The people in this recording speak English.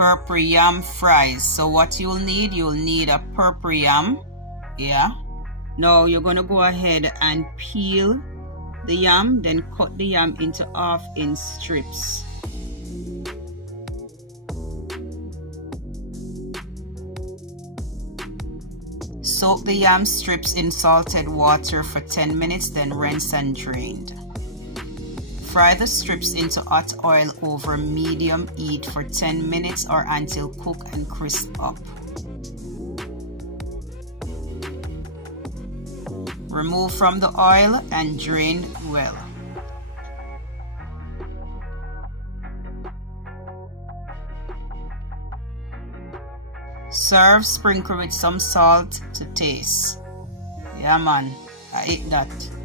purple yam fries. So what you'll need a purple yam. Yeah. Now you're gonna go ahead and peel the yam, then cut the yam into half-inch strips. Soak the yam strips in salted water for 10 minutes, then rinse and drain. Fry the strips into hot oil over medium heat for 10 minutes or until cooked and crisp up. Remove from the oil and drain well. Serve, sprinkle with some salt to taste. Yeah man, I ate that.